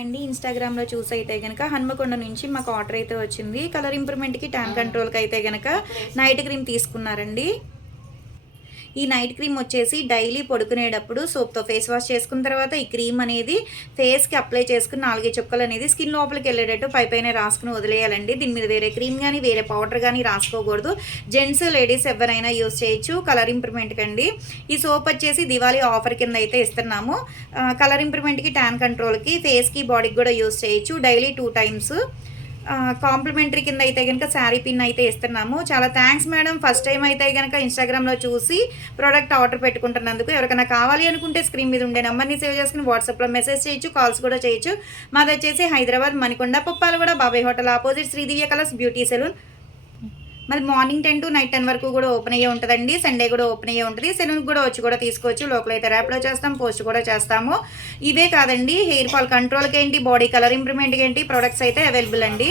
అండి ఇన్‌స్టాగ్రామ్‌లో చూసైతే గనక హన్మకొండ నుంచి మాకు ఆర్డర్ అయితే వచ్చింది. కలర్ ఇంప్రూవ్‌మెంట్‌కి, ట్యాన్ కంట్రోల్‌కి అయితే గనక నైట్ క్రీమ్ తీసుకున్నారండి. ఈ నైట్ క్రీమ్ వచ్చేసి డైలీ పడుకునేటప్పుడు సోప్‌తో ఫేస్ వాష్ చేసుకున్న తర్వాత ఈ క్రీమ్ అనేది ఫేస్‌కి అప్లై చేసుకొని 4, 5 చుక్కలు అనేది స్కిన్ లోపలికెళ్ళేటట్టు పైపైనే రాసుకొని వదిలేయాలండి. దీని మీద వేరే క్రీమ్ గానీ, వేరే పౌడర్ గానీ రాసుకోకూడదు. జెంట్స్, లేడీస్ ఎవరైనా యూజ్ చేయొచ్చు కలర్ ఇంప్రూవ్‌మెంట్‌కండి. ఈ సోప్ వచ్చేసి దివాళీ ఆఫర్ కింద అయితే ఇస్తున్నాము. కలర్ ఇంప్రూవ్‌మెంట్‌కి, ట్యాన్ కంట్రోల్‌కి, ఫేస్‌కి, బాడీకి కూడా యూజ్ చేయొచ్చు. Daily 2 times. కాంప్లిమెంటరీ కింద అయితే గనక శారీ పిన్ అయితే ఇస్తున్నాము. చాలా థ్యాంక్స్ మేడం. ఫస్ట్ టైమ్ అయితే గనక ఇన్‌స్టాగ్రామ్‌లో చూసి ప్రొడక్ట్ ఆర్డర్ పెట్టుకుంటున్నందుకు. ఎవరికైనా కావాలి అనుకుంటే స్క్రీన్ మీద ఉండే నంబర్‌ని సేవ్ చేసుకొని వాట్సాప్‌లో మెసేజ్ చేయొచ్చు, కాల్స్ కూడా చేయొచ్చు. మాదొచ్చేసి Hyderabad Manikonda, Puppalaguda, Babai hotel opposite Sridivya colours beauty salon. మరి మార్నింగ్ 10 to నైట్ 10 వరకు కూడా ఓపెన్ అయ్యే ఉంటదండి. సండే కూడా ఓపెన్ అయ్యే ఉంటది. సెలూన్‌కి కూడా వచ్చి కూడా తీసుకోవచ్చు. లోకల్ అయితే ర్యాపిడో చేస్తాం, పోస్ట్ కూడా చేస్తాము. ఇవే కాదండి, హెయిర్ ఫాల్ కంట్రోల్‌కేంటి, బాడీ కలర్ ఇంప్రూవ్‌మెంట్‌కేంటి ప్రొడక్ట్స్ అయితే అవైలబుల్ అండి.